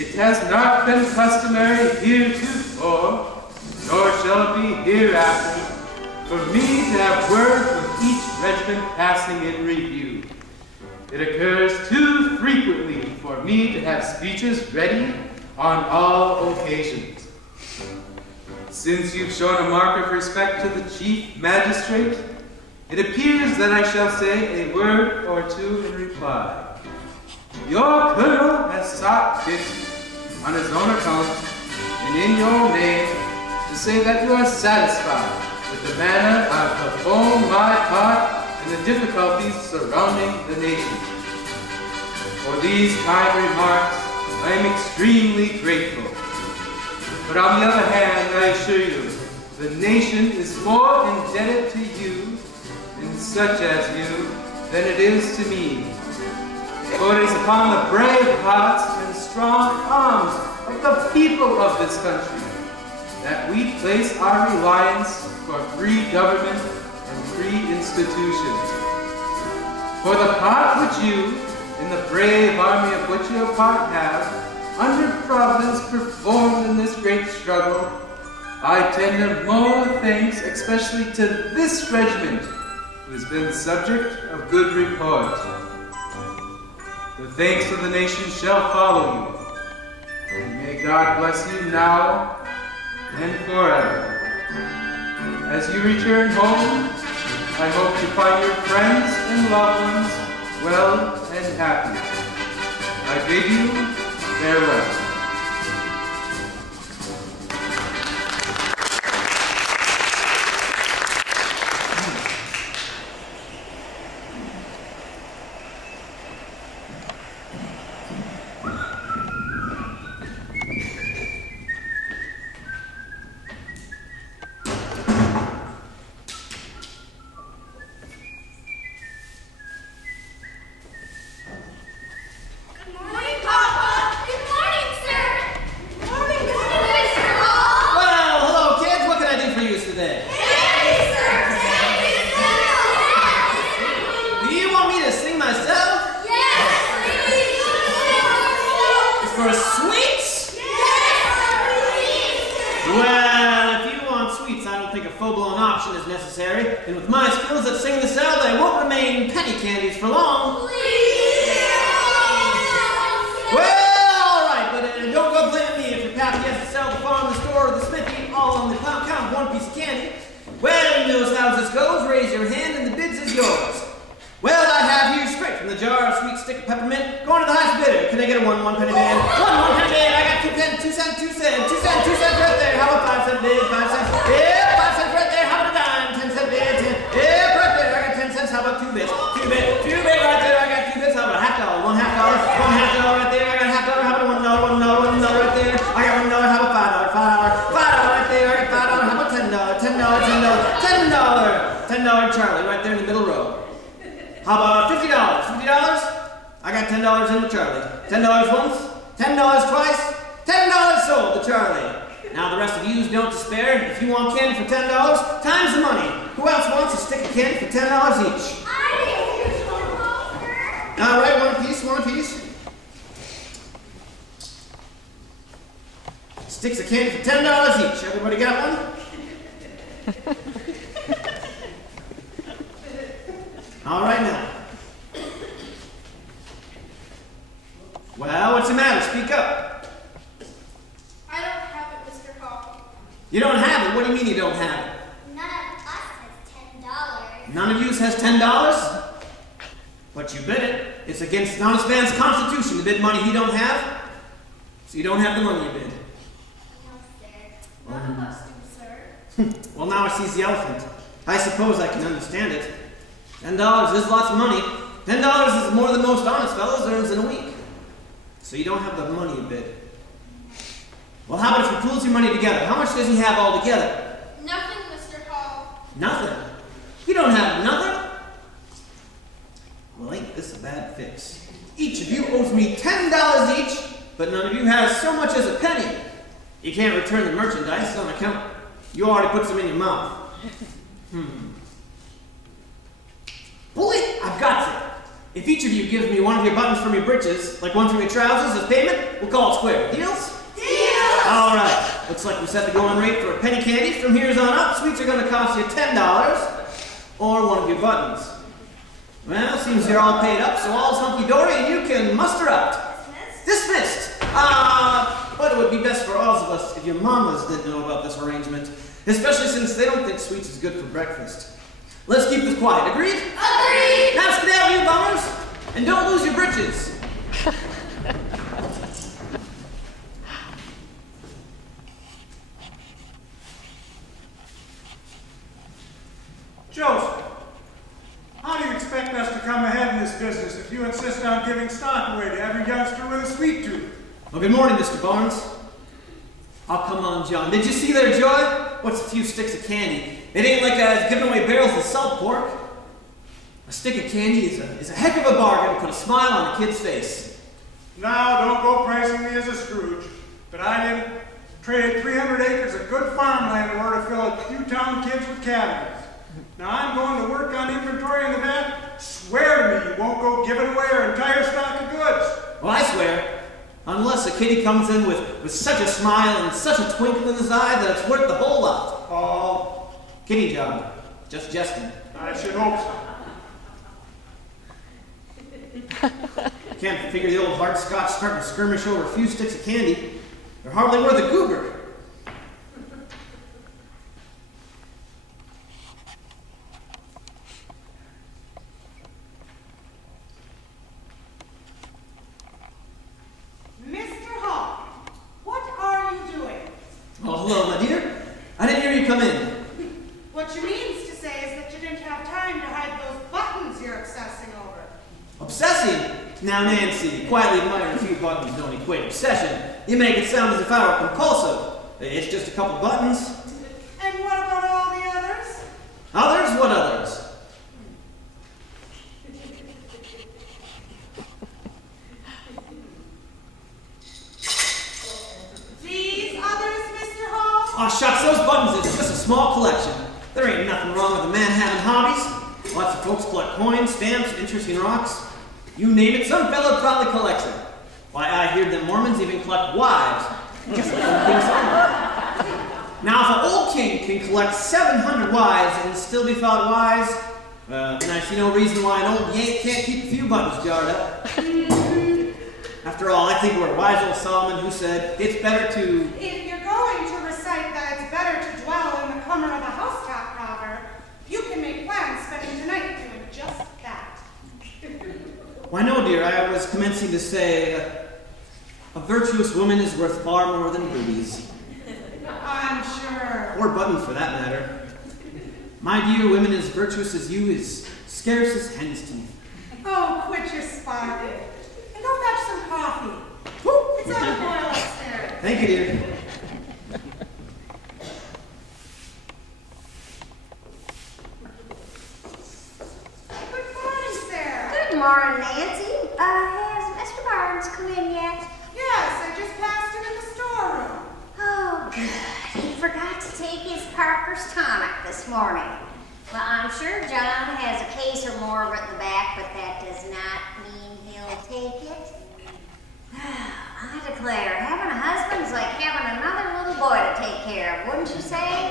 It has not been customary heretofore, nor shall it be hereafter, for me to have words with each regiment passing in review. It occurs too frequently for me to have speeches ready on all occasions. Since you've shown a mark of respect to the chief magistrate, it appears that I shall say a word or two in reply. Your colonel has sought fit, on his own account, and in your name, to say that you are satisfied with the manner I perform my part in the difficulties surrounding the nation. For these kind remarks, I am extremely grateful. But on the other hand, I assure you, the nation is more indebted to you, and such as you, than it is to me. For it is upon the brave hearts and strong arms of the people of this country that we place our reliance for free government and free institutions. For the part which you, in the brave army of which you part have, under Providence performed in this great struggle, I tender more thanks especially to this regiment, who has been subject of good report. The thanks of the nation shall follow you, and may God bless you now and forever. As you return home, I hope to find your friends and loved ones well and happy. I bid you farewell. Sticks of candy for $10 each. Everybody got one? All right now. Well, what's the matter? Speak up. I don't have it, Mr. Hall. You don't have it? What do you mean you don't have it? None of us has $10. None of you has $10? But you bid it. It's against an honest man's constitution to bid money he don't have. So you don't have the money you bid. None of us do, sir. Well, now I sees the elephant. I suppose I can understand it. $10 is lots of money. $10 is more than most honest fellows earns in a week. So you don't have the money you bid. Well, how about if he pools your money together? How much does he have all together? Nothing, Mr. Hall. Nothing? You don't have nothing? Well, ain't this a bad fix? Each of you owes me $10 each, but none of you has so much as a penny. You can't return the merchandise on account you already put some in your mouth. Bully, I've got you. If each of you gives me one of your buttons from your breeches, like one from your trousers as payment, we'll call it square. Deals? Deals! All right. Looks like we set the going rate for penny candy. From here on up, sweets are going to cost you $10 or one of your buttons. Well, seems you're all paid up, so all's hunky-dory and you can muster out. Dismissed! But it would be best for all of us if your mamas didn't know about this arrangement, especially since they don't think sweets is good for breakfast. Let's keep this quiet. Agreed? Agreed! Now skedaddle, you bummers! And don't lose your britches! Joseph, how do you expect us to come ahead in this business if you insist on giving stock away to every youngster with a sweet tooth? Well, good morning, Mr. Barnes. Oh, come on, John. Did you see their joy? What's a few sticks of candy? It ain't like giving away barrels of salt pork. A stick of candy is a heck of a bargain to put a smile on a kid's face. Now, don't go praising me as a Scrooge, but I didn't trade 300 acres of good farmland in order to fill a few town kids with cabbages. Now, I'm going to work on inventory in the back. Swear to me you won't go giving away our entire stock of goods. Well, I swear. Unless a kitty comes in with such a smile and such a twinkle in his eye that it's worth the whole lot. Oh, Kitty John. Just jesting. I should hope so. Can't figure the old hard-scotch starting to skirmish over a few sticks of candy. They're hardly worth a goober. Mr. Hall, what are you doing? Oh, hello, my dear. I didn't hear you come in. What you means to say is that you didn't have time to hide those buttons you're obsessing over. Obsessing? Now, Nancy, quietly admiring a few buttons don't equate obsession. You make it sound as if I were compulsive. It's just a couple buttons. And what about all the others? Others? What others? These others, Mr. Hall? Aw, shucks, those buttons is just a small collection. There ain't nothing wrong with a man having hobbies. Lots of folks collect coins, stamps, interesting rocks. You name it, some fella probably collects it. Why, I hear them Mormons even collect wives, just like old King Solomon. Now, if an old king can collect 700 wives and still be thought wise, then I see no reason why an old Yank can't keep a few buttons jarred up. After all, I think we're wise old Solomon who said, it's better to... If you're going to recite that it's better to dwell in the corner of a housetop proverb, you can make plans spending tonight doing just that. Why, no, dear, I was commencing to say, a virtuous woman is worth far more than rubies. I'm sure. Or buttons, for that matter. My dear, women as virtuous as you is scarce as hen's teeth. Oh, quit your sparking. And go fetch some coffee. Woo! It's on the boil upstairs. Thank you, dear. Good morning, Sarah. Good morning, Nancy. Has Mr. Barnes come in yet? Yes, I just passed him in the storeroom. Oh, good. He forgot to take his Parker's tonic this morning. Well, I'm sure John has a case or more written back, but that does not mean he'll take it. I declare, having a husband's like having another little boy to take care of, wouldn't you say?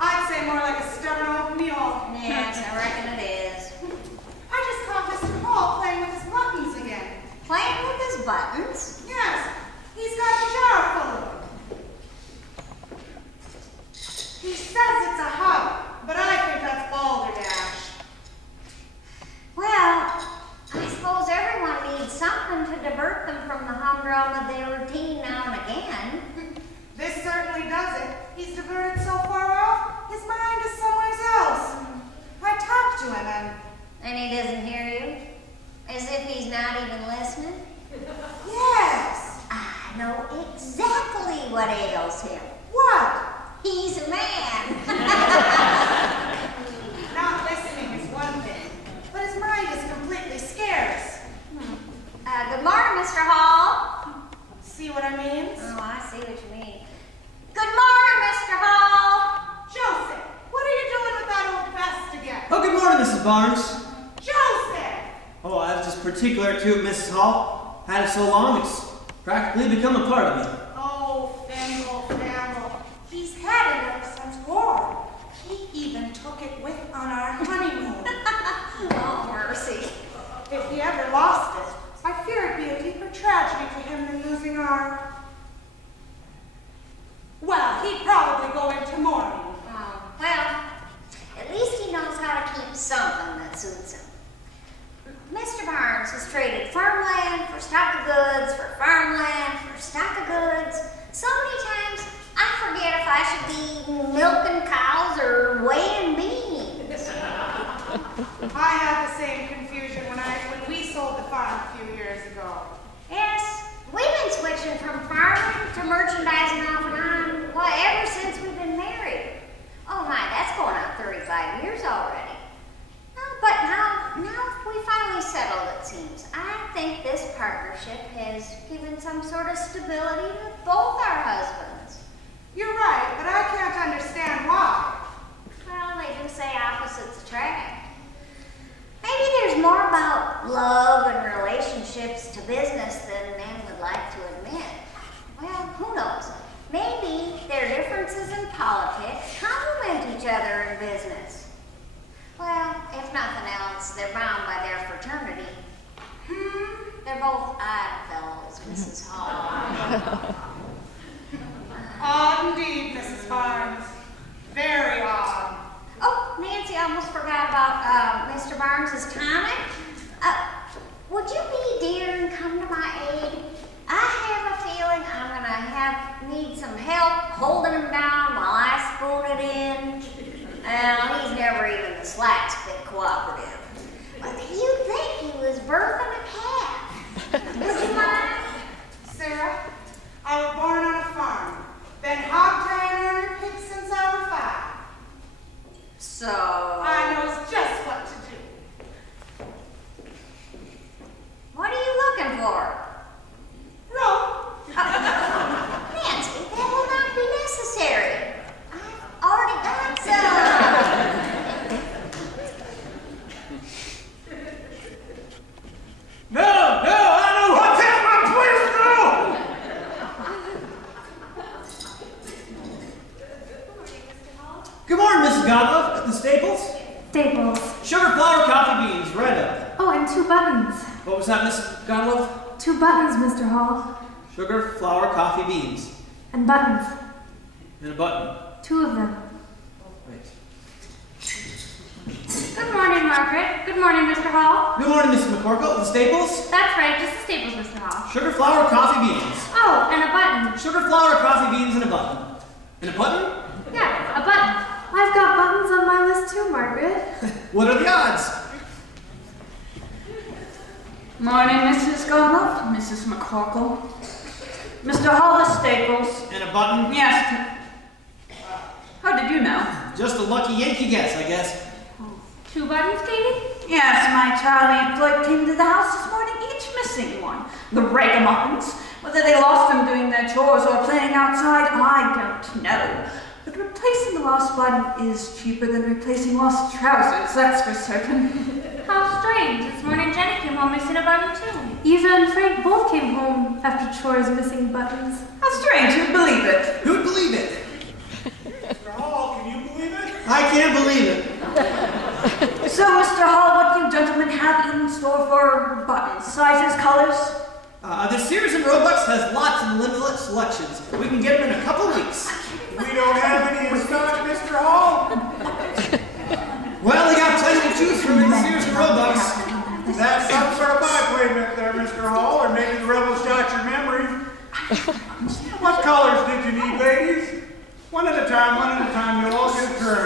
I'd say more like a stubborn old mule. Yes, I reckon it is. I just caught Mr. Hall playing with his buttons again. Playing with his buttons? Yes, he's got a jar full of them. He says it's a hub, but I think that's balderdash. Well, I suppose everyone needs something to divert them from the humdrum of their routine now and again. This certainly does it. He's diverted so far off, his mind is somewhere else. I talked to him And he doesn't hear you? As if he's not even listening? yes. I know exactly what ails him. What? He's a man. Not listening is one thing, but his mind is completely scarce. Good morning, Mr. Hall. See what I mean? Oh, I see what you mean. Good morning, Mr. Hall. Joseph, what are you doing with that old vest again? Oh, good morning, Mrs. Barnes. Oh, I was just particular to it, Mrs. Hall. Had it so long, it's practically become a part of me. Oh, Fandle. He's had it ever since war. He even took it with on our honeymoon. Oh, mercy. If he ever lost it, I fear it'd be a deeper tragedy to him than losing our... Well, he'd probably go into mourning. Oh, well, at least he knows how to keep something that suits him. Mr. Barnes has traded farmland for stock of goods, for farmland for stock of goods. So many times, I forget if I should be milking cows or weighing beans. I had the same confusion when we sold the farm a few years ago. Yes, we've been switching from farming to merchandising off and on, well, ever since we've been married. Oh my, that's going on 35 years already. But now we finally settled, it seems. I think this partnership has given some sort of stability to both our husbands. You're right, but I can't understand why. Well, they do say opposites attract. Maybe there's more about love and relationships to business than men would like to admit. Well, who knows? Maybe their differences in politics complement each other in business. Well, if nothing else, they're bound by their fraternity. They're both odd fellows, Mrs. Hall. Odd indeed, Mrs. Barnes. Very odd. Oh, Nancy, I almost forgot about Mr. Barnes' tonic. Would you be dear and come to my aid? I have a feeling I'm gonna need some help holding him down while I spoon it in. Well, he's never even the slightest bit cooperative. But you'd think he was birthing a calf. Would you mind? Sarah, I was born on a farm, been hog-tying on her pigs since I was 5. So... I knows just what to do. What are you looking for? Rope. Nancy, that will not be necessary. I've already got some. No, I know what that Good morning, Mrs. Godlove. At the Staples? Staples. Sugar, flour, coffee, beans, right up. Oh, and 2 buttons. What was that, Mrs. Godlove? 2 buttons, Mr. Hall. Sugar, flour, coffee, beans. And buttons. And a button. 2 of them. Right. Good morning, Margaret. Good morning, Mr. Hall. Good morning, Mrs. McCorkle. At the Staples? That's right, just the Staples, Mr. Hall. Sugar, flour, coffee, beans. Oh, and a button. Sugar, flour, coffee, beans, and a button. And a button? Yeah, a button. I've got buttons on my list too, Margaret. What are the odds? Morning, Mrs. Godlove, Mrs. McCorkle. Mr. Hall, the Staples. And a button? Yes. How did you know? Just a lucky Yankee guess, I guess. 2 buttons, Katie? Yes, my Charlie and Floyd came to the house this morning, each missing one. The ragamuffins. Whether they lost them doing their chores or playing outside, I don't know. But replacing the lost button is cheaper than replacing lost trousers, that's for certain. How strange. This morning Jenny came home missing a button too. Eva and Frank both came home after chores missing buttons. How strange, who'd believe it? Who'd believe it? Mr. Hall, can you believe it? I can't believe it. So, Mr. Hall, what do you gentlemen have in store for buttons? Sizes, colors? The Sears and Roebucks has lots of limitless selections. We can get them in a couple weeks. We don't have any in stock, Mr. Hall. Well, they got plenty to choose from in the Sears and Roebucks. That's some sort of byplay meant there, Mr. Hall, or maybe the rebels shot your memory. What colors did you need, ladies? One at a time, you'll all get a turn.